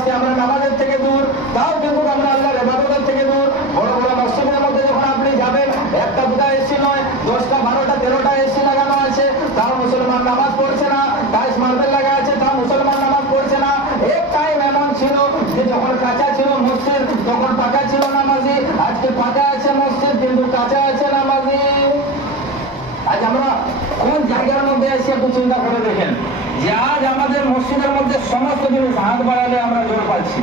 আজকে আমরা নামাজের থেকে দূর, তাও কিন্তু আমরা আল্লাহর এবাদতের থেকে দূর। বড় বড় মসজিদের মধ্যে যখন আপনি যাবেন, একটা দুটা এসি নয়, দশটা, বারোটা, তেরোটা এসি লাগানো আছে, তাও মুসলমান নামাজ পড়ছে না টাইস মার্বেল লাগা আছে, তাও মুসলমান নামাজ পড়ছে না। এক টাইম এমন ছিল যে যখন কাঁচা ছিল মসজিদ, তখন পাকা ছিল নামাজি। আজকে পাকা আছে মসজিদ, কিন্তু কাঁচা আছে নামাজি। আজ আমরা কোন জায়গার মধ্যে আছি একটু চিন্তা করে দেখেন? যে আজ আমাদের মসজিদের মধ্যে সমস্ত জিনিস হাত বাড়ালে আমরা জোর পাচ্ছি।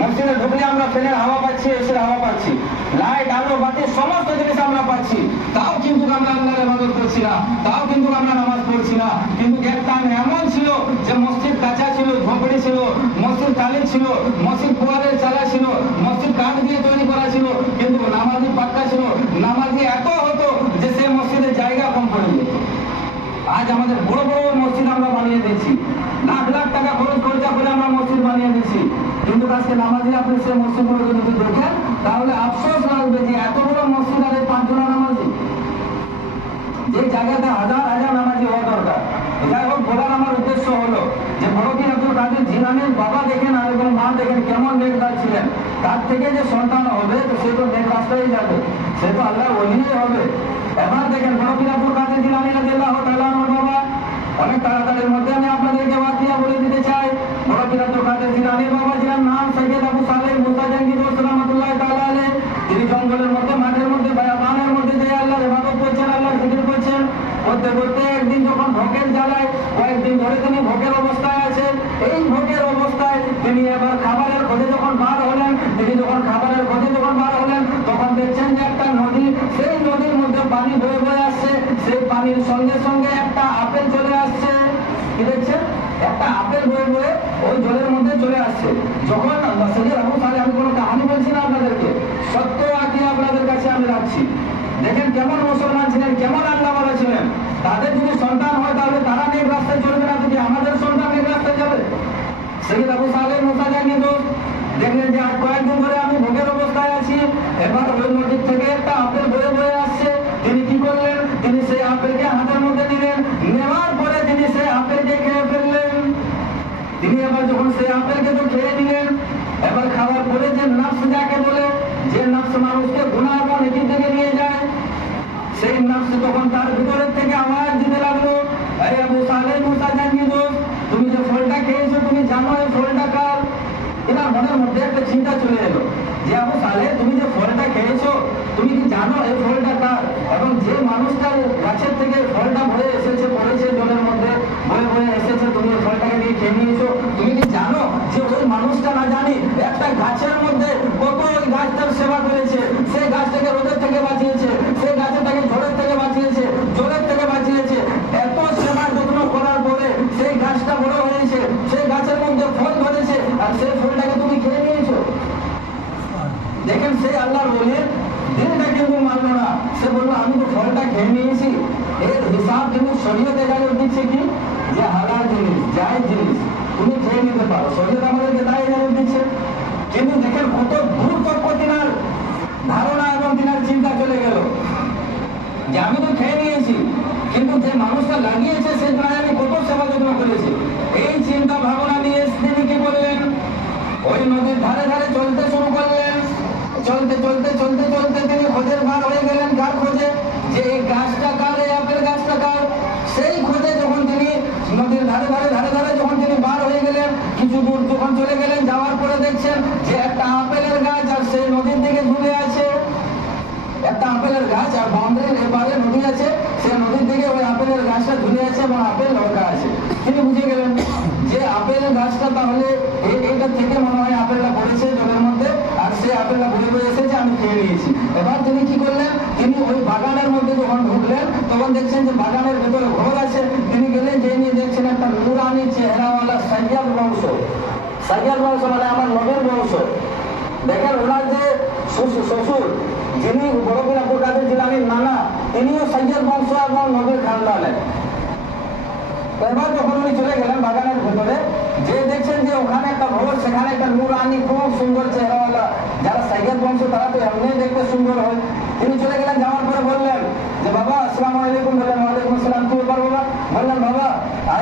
মসজিদে ঢুকলে আমরা ফ্যানের হাওয়া পাচ্ছি, এসির হাওয়া পাচ্ছি। লাইট, আলো, বাতি, সমস্ত জিনিস আমরা পাচ্ছি। তাও কিন্তু আমরা আল্লাহর ইবাদত করছি না, তাও কিন্তু আমরা নামাজ পড়ছি না। কিন্তু একটা এমন ছিল যে মসজিদ কাঁচা ছিল, ঝোপড়ি ছিল, মসজিদ কালি ছিল, মসজিদ পোয়ালের চালা ছিল, মসজিদ কাঠ দিয়ে তৈরি করা ছিল, কিন্তু নামাজি পাক্কা ছিল নামাজি এত হতো যে সেই মসজিদের জায়গা কম পড়ে আজ আমাদের বড় বড় মসজিদ বানিয়ে দিচ্ছি লাখ লাখ টাকা খরচ খরচা করে আমরা মসজিদ বানিয়ে দিচ্ছি কিন্তু আজকে নামাজি আপনি সেই মসজিদগুলো যদি দেখেন, তাহলে আফসোস লাগবে যে এত বড় মসজিদ আর এই পাঁচজনা নামাজি। যে জায়গাতে হাজার হাজার নামাজি হওয়া দরকার। যাই হোক, বলার আমার উদ্দেশ্য হলো যে বড়দিন আব্দুল কাদের জিলানির বাবা দেখেন আর এবং মা দেখেন কেমন নেকদার ছিলেন। তার থেকে যে সন্তান হবে, তো সে তো নেক রাস্তায় যাবে। সে তো আল্লাহর অলিয়ে হবে। এবার দেখেন বড়দিন আব্দুল কাদের জিলানি রাদিয়াল্লাহু তাআলা বাবা অনেক তাড়াতাড়ির মধ্যে আমি আপনাদেরকে বাকিয়া বলে দিতে চাই। বড়দিন আব্দুল কাদের জিলানির বাবা ছিলেন নাম সৈয়দ আবু সালেহ মুসা জাহাঙ্গীর রহমাতুল্লাহ তাআলা আলাইহি। তিনি জঙ্গলের মধ্যে, মাঠের মধ্যে বায়ানের মধ্যে যে আল্লাহর ইবাদত করছেন, আল্লাহর জিকির করছেন, করতে করতে একদিন যখন ভোগের জ্বালায়, কয়েকদিন ধরে তিনি ভোগের অবস্থায় আছেন। এই ভোগের অবস্থায় তিনি এবার খাবারের খোঁজে যখন বার হলেন, তিনি যখন খাবারের খোঁজে যখন বার হলেন তখন দেখছেন যে একটা নদী সেই নদীর মধ্যে পানি বয়ে বয়ে আসছে সেই পানির সঙ্গে সঙ্গে একটা আপেল চলে আসছে কি দেখছেন একটা বয়ে বয়ে ওই জলের মধ্যে চলে আসছে। যখন সৈয়দ আবু তাহলে আমি কোনো কাহানি বলছি না আপনাদেরকে, সত্য আঁকি আপনাদের কাছে আমি রাখছি। দেখেন কেমন মুসলমান ছিলেন, কেমন আল্লাহওয়ালা ছিলেন। তাদের যদি সন্তান হয়, তাহলে তারা নেক রাস্তায় চলবে না, যদি আমাদের সন্তান নেক রাস্তায় যাবে? সৈয়দ আবু সাহেব মুসা কিন্তু দেখলেন যে, আজ কয়েকদিন ধরে আমি ভোগের অবস্থায় আছি। এবার ওই নদীর থেকে একটা আপেল বয়ে বয়ে আসছে। তিনি কি করলেন? তিনি সেই আপেলকে হাতের মধ্যে নিলেন নেওয়ার পরে তিনি সেই আপেলকে খেয়ে ফেললেন তিনি এবার যখন সেই আপেলকে তো খেয়ে নিলেন এবার খাওয়ার পরে যে নফস যাকে বলে, যে নফস মানুষকে গুণা এবং এটির থেকে নিয়ে যায়, সেই নফস তখন তার ভিতরের থেকে আওয়াজ দিতে লাগল আবু সালেহ মুসা জানিয়ে দোষ তুমি যে ফলটা খেয়েছো, তুমি জানো এই ফলটা কার? এবার মনের মধ্যে একটা চিন্তা চলে এলো, যে আবু সালে তুমি যে ফলটা খেয়েছো, তুমি কি জানো এই ফলটা কার? এবং যে মানুষটা গাছের থেকে ফলটা ভরে এসেছে পড়েছে জলের মধ্যে বয়ে বয়ে এসেছে তুমি এই খেয়ে নিয়েছো তুমি কি জানো যে ওই মানুষটা না জানি একটা গাছের মধ্যে কত ওই গাছটার সেবা করেছে? সেই গাছটাকে রোদের থেকে বাঁচিয়েছে সেই গাছটাকে ঝড়ের থেকে বাঁচিয়েছে, জলের থেকে বাঁচিয়েছে। এত সেবা যত্ন করার পরে সেই গাছটা বড় হয়েছে, সেই গাছের মধ্যে ফল ধরেছে, আর সেই ফলটাকে তুমি খেয়ে নিয়েছো? দেখেন সেই আল্লাহর বলে দিনটা কিন্তু মানলো না। সে বলল, আমি তো ফলটা খেয়ে নিয়েছি। এর হিসাব কিন্তু শরীয়ত দিচ্ছে কি? যে হালাল জিনিস যাই জিনিস, তুমি খেয়ে নিতে পারো। শরীয়ত আমাদেরকে তাই এখানে দিচ্ছে। কিন্তু দেখেন কত দূর তর্ক তিনার ধারণা এবং তিনার চিন্তা চলে গেল। যে আমি তো খেয়ে নিয়েছি, কিন্তু যে মানুষটা লাগিয়েছে, সে প্রায় আমি কত সেবা যত্ন করেছি। এই চিন্তা ভাবনা নিয়ে তিনি কি করলেন ওই নদীর ধারে ধারে চলতে শুরু করলেন। চলতে চলতে চলতে চলতে তিনি খোঁজের বার হয়ে গেলেন কার খোঁজে যে এই গাছটা কার এই আপেল গাছটা কার সেই খোঁজে যখন তিনি নদীর ধারে ধারে ধারে ধারে যখন তিনি বার হয়ে কিছু যখন চলে গেলেন, যাওয়ার পরে দেখছেন যে একটা আপেলের গাছ আর সেই নদীর দিকে ঘুরে আছে। একটা আপেলের গাছ আর বাউন্ডারির এপারে নদী আছে, সেই নদীর দিকে ওই আপেলের গাছটা ঘুরে আছে এবং আপেল লড়কা আছে। তিনি বুঝে গেলেন যে আপেলের গাছটা তাহলে এটা থেকে মনে হয় আপেলটা পড়েছে, জলের সেই আপেলটা ঘুরে ঘুরে এসেছে আমি খেয়ে নিয়েছি। এবার তিনি কি করলেন? তিনি ওই বাগানের মধ্যে যখন ঢুকলেন, তখন দেখছেন যে বাগানের ভেতরে ঘর আছে। তিনি গেলেন যে নিয়ে দেখছেন একটা নুরানি চেহারাওয়ালা সাইয়াদ বংশ। সাইয়াদ বংশ মানে আমার নবীর বংশ। দেখেন ওনার যে শ্বশুর যিনি বড়বিন আব্দুল কাদের জিলানির নানা, তিনিও সৈয়দ বংশ এবং নবীর খানদানের এবার যখন উনি চলে গেলেন বাগানের ভেতরে, যে দেখছেন যে ওখানে একটা ঘর, সেখানে একটা নুরানি খুব সুন্দর চেহারাওয়ালা বংশ তারা তো দেখতে সুন্দর হয়। তিনি চলে গেলেন, যাওয়ার পরে বললেন যে, বাবা, আসসালামু আলাইকুম। বললেন, ওয়ালাইকুম আসসালাম বললেন, বাবা,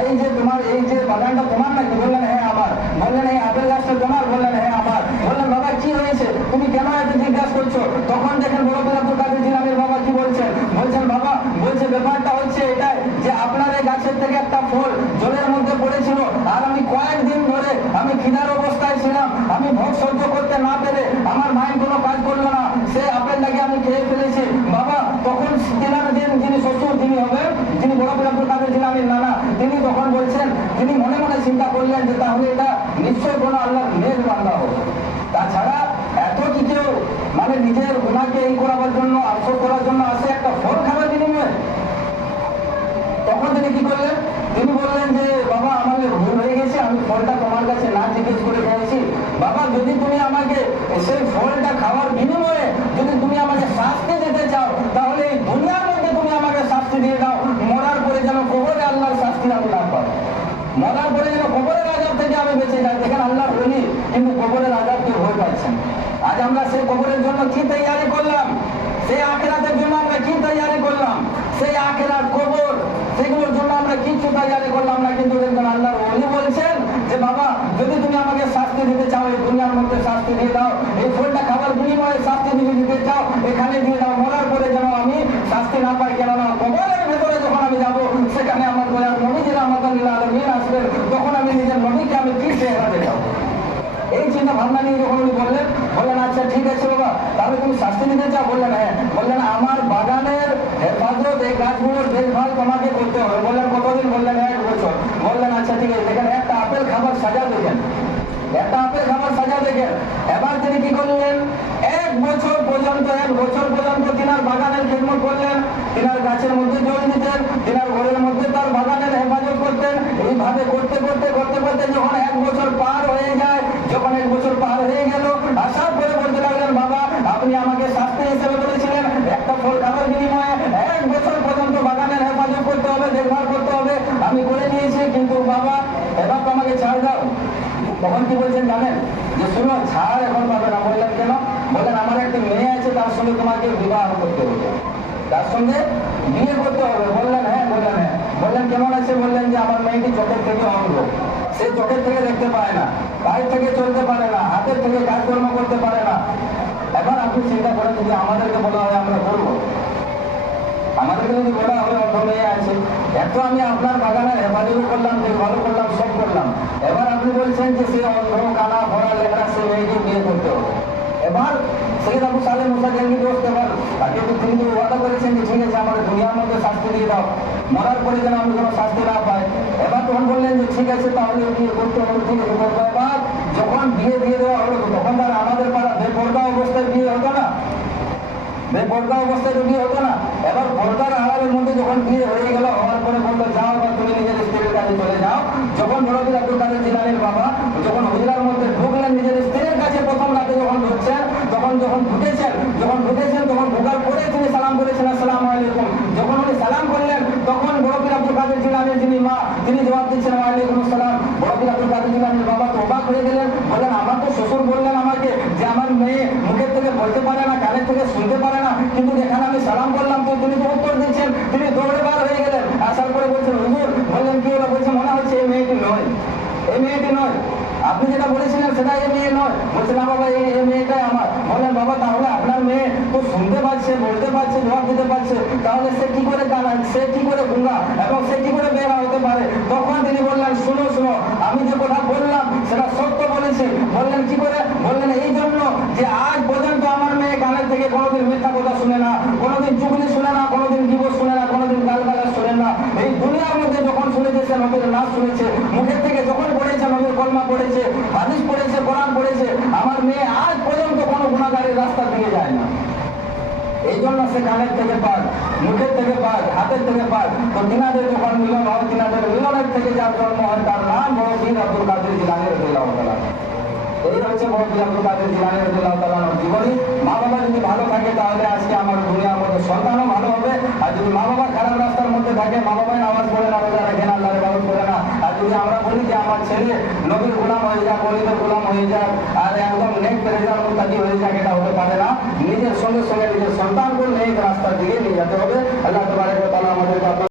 এই যে তোমার, এই যে বাগানটা তোমার নাকি? বললেন হ্যাঁ আমার। বললেন, এই আপেল গাছটা তোমার? বললেন হ্যাঁ আমার। বললেন, বাবা, কি হয়েছে? তুমি কেন এত জিজ্ঞাসা করছ? তখন দেখেন বড় আব্দুল কাদের জিলানির বাবা কি বলছেন? বলছেন, বাবা, বলছে, ব্যাপারটা হচ্ছে এটাই যে, আপনার এই গাছের থেকে একটা ফল জলের মধ্যে পড়েছিল। আর আমি কয়েকদিন ধরে আমি খিদার অবস্থায় ছিলাম আমি ভোগ সহ্য করতে না পেরে আমার মাইন্ড কোনো কাজ করল না সে আপেলটাকে আমি খেয়ে ফেলেছি বাবা তখন তিনার যে যিনি শ্বশুর যিনি বড় আব্দুল কাদের জিলানির নানা, তিনি তখন বলছেন, তিনি মনে মনে চিন্তা করলেন যে তাহলে এটা নিশ্চয় কোনো আল্লাহ মেঘ বান্ধা হবে তাছাড়া এত কি কেউ মানে নিজের গুণাকে এই করাবার জন্য, আফসোস করার জন্য আসে একটা ফল খাবার বিনিময়ে? তখন তিনি কি করলেন? তিনি বললেন যে, বাবা আমার ভুল হয়ে গেছে, আমি ফলটা তোমার কাছে না জিজ্ঞেস করে খেয়েছি। বাবা, যদি তুমি আমাকে সেই ফলটা খাওয়ার বিনিময়ে যদি তুমি আমাকে শাস্তি দিতে চাও তাহলে এই দুনিয়ার মধ্যে তুমি আমাকে শাস্তি দিয়ে দাও মরার পরে যেন কবরে আল্লাহর শাস্তি আমি না পাই মরার পরে যেন কবরের আজাব থেকে আমি বেঁচে যাই দেখেন আল্লাহ বলি কিন্তু কবরের আজাবকে ভয় পাচ্ছেন আজ আমরা সেই কি তৈয়ারি করলাম? সেই আখেরাতের জন্য আমরা কি তৈয়ারি করলাম? সেই আখেরাত খবর সেগুলোর জন্য আমরা কিছু তৈরি করলাম? না কিন্তু দেখবেন আল্লাহর ওলি বলছেন যে, বাবা, যদি তুমি আমাকে শাস্তি দিতে চাও, এই দুনিয়ার মধ্যে শাস্তি দিয়ে দাও, এই ফোনটা খাবার বিনিময়ে শাস্তি দিয়ে দিতে চাও, এখানে দিয়ে দাও। মরার পরে যেন আমি শাস্তি না পাই, কেননা কবরের ভেতরে যখন আমি যাব সেখানে আমার দয়ার নবীজির আমাদের আলমিন আসবেন তখন আমি নিজের নবীকে আমি কি চেহারা দেখাবো এই চিন্তা ভাবনা নিয়ে যখন উনি বললেন বললেন আচ্ছা ঠিক আছে বাবা, তাহলে তুমি শাস্তি দিতে চাও? বললেন হ্যাঁ। বললেন, আমার বাগানের হেফাজত এই গাছগুলোর দেখভাল তোমাকে করতে হবে। বললেন, কতদিন? বললেন, এক বছর। বললেন আচ্ছা ঠিক আছে। দেখেন একটা আপেল খাবার সাজা দেখেন একটা আপেল খাবার সাজা দেখেন এবার তিনি কি করলেন? এক বছর পর্যন্ত, এক বছর পর্যন্ত তিনার বাগানের খেদমত করলেন। তিনার গাছের মধ্যে জল দিতেন, তিনার ঘরের মধ্যে তার বাগানের হেফাজত করতেন। এইভাবে করতে করতে করতে করতে যখন এক বছর পার হয়ে যায় যখন এক বছর পার হয়ে গেল, আসার পরে বলতে লাগলেন, বাবা, আপনি আমাকে শাস্তি হিসেবে বলেছিলেন একটা ফল খাবার বিনিময়ে এক বছর পর্যন্ত বাগানের হেফাজত করতে হবে, দেখভাল করতে হবে। আমি করে নিয়েছি, কিন্তু বাবা, এবার তো আমাকে ছাড় দাও। তখন কি বলছেন জানেন? যে, শুনো, ছাড় এখন পাবে না। বললেন, কেন? বললেন, আমার একটা মেয়ে আছে, তার সঙ্গে তোমাকে বিবাহ করতে হবে। তার সঙ্গে বিয়ে করতে হবে। বললেন হ্যাঁ বললেন হ্যাঁ। বললেন, কেমন আছে? বললেন যে, আমার মেয়েটি চোখের থেকে অন্ধ। সে চোখের থেকে দেখতে পারে না পায়ের থেকে চলতে পারে না, হাতের থেকে কাজকর্ম করতে পারে না। এখন আপনি চিন্তা করেন যদি আমাদেরকে বলা হয় আমরা করব আমাদেরকে যদি বলা হয় অর্থ মেয়ে আছে এত আমি আপনার বাগানের হেফাজত করলাম যে ভালো করলাম, সব করলাম। এবার আপনি বলছেন যে সে অন্ধ, কানা, ভরা লেখা, সে মেয়েকে বিয়ে করতে হবে। এবার সৈয়দ আবু সালে মুসা জঙ্গি দোস্ত এবার তাকে তো তিনি তো ওয়াদা করেছেন যে, ঠিক আছে, আমাদের দুনিয়ার মধ্যে শাস্তি দিয়ে দাও। মরার পরে যেন আমি কোনো শাস্তি না পাই। এবার তখন বললেন যে, ঠিক আছে, তাহলে বিয়ে করতে হবে? ঠিক আছে করব এবার যখন বিয়ে দিয়ে দেওয়া হলো তখন তার আমাদের পাড়া বেপর্দা অবস্থায় বিয়ে হতো না। বেপর্দা অবস্থায় তো বিয়ে হতো না। এবার পর্দার আড়ালের মধ্যে যখন বিয়ে হয়ে গেল, হওয়ার পরে বলল, যাও, এবার তুমি নিজের স্ত্রীর কাছে চলে যাও। যখন বড়দিন আব্দুল কাদের জিলানের বাবা যখন হুজরার মধ্যে ঢুকলেন, নিজের স্ত্রীর কাছে প্রথম রাতে যখন ঢুকছেন তখন যখন ঢুকেছেন যখন ঢুকেছেন, তখন ঢুকার পরে তিনি সালাম করেছেন আসসালাম আলাইকুম। যখন উনি সালাম করলেন, তখন বড়দিন আব্দুল কাদের জিলানের যিনি মা, তিনি জবাব দিচ্ছেন, ওয়ালাইকুম আসসালাম। বড়দিন আব্দুল কাদের জিলানের বাবা তো অবাক হয়ে গেলেন বললেন আমার তো শ্বশুর বললেন আমাকে যে আমার মেয়ে মুখের থেকে বলতে পারে না, কানের থেকে শুনতে পারে না, কিন্তু যেখানে আমি সালাম করলাম, তো তিনি তো উত্তর দিচ্ছেন। তিনি দৌড়ে বার হয়ে গেলেন, আসার পরে বলছেন, হুজুর, বললেন কি হলো? বলছে মনে হচ্ছে এই মেয়েটি নয়। এই মেয়েটি নয়? আপনি যেটা বলেছিলেন, সেটা এই মেয়ে বলছে না বাবা এই মেয়েটাই আমার বললেন বাবা তাহলে আপনার মেয়ে তো শুনতে পাচ্ছে বলতে পারছে জবাব দিতে পারছে তাহলে সে কি করে কানা সে কি করে গুঙ্গা এবং সে কি করে বেড়া হতে পারে তখন তিনি বললেন শুনো শুনো আমি যে কথা বললাম সেটা সত্য বলেছি বললেন কি করে বললেন এই জন্য যে আজ পর্যন্ত আমার মেয়ে কানের থেকে কোনোদিন মিথ্যা কথা শুনে না কোনোদিন চুগলি শুনে না কোনোদিন দিবস শুনে না কোনোদিন গালগালা শুনে না এই দুনিয়ার মধ্যে যখন শুনেছে সে নবীর নাচ শুনেছে মুখের থেকে যখন পড়েছে, নবীর কলমা পড়েছে, হাদিস পড়েছে, কোরআন মেয়ে আজ পর্যন্ত কোনো গুণাগারের রাস্তা দিয়ে যায় না। এই জন্য সে কানের থেকে পাক মুখের থেকে পাক হাতের থেকে পাক তো তিনাদের যখন মিলন হয়, তিনাদের মিলনের থেকে যার জন্ম হয়, তার নাম বড় বীর আব্দুল কাদের জিলানি রবিল্লাহ এই হচ্ছে বড় আব্দুল কাদের জিলানি রবিল্লাহ তালানোর জীবনী। মা বাবা যদি ভালো থাকে, তাহলে আজকে আমার দুনিয়ার মধ্যে সন্তানও ভালো হবে। আর যদি মা বাবা খারাপ রাস্তার মধ্যে থাকে, মা বাবাই নামাজ পড়ে না, রোজা রাখে না, আল্লাহর ইবাদত করে না। আর যদি আমরা বলি যে আমার ছেলে নবীর গোলাম হয়ে যাক গরিবের গোলাম হয়ে যাক আর একদম নেক পেরেজার মোতাদি হয়ে যায় এটা হতে পারে না। নিজের সঙ্গে সঙ্গে নিজের সন্তানকে নেক রাস্তার দিকে নিয়ে যেতে হবে। আল্লাহ তোমার আমাদের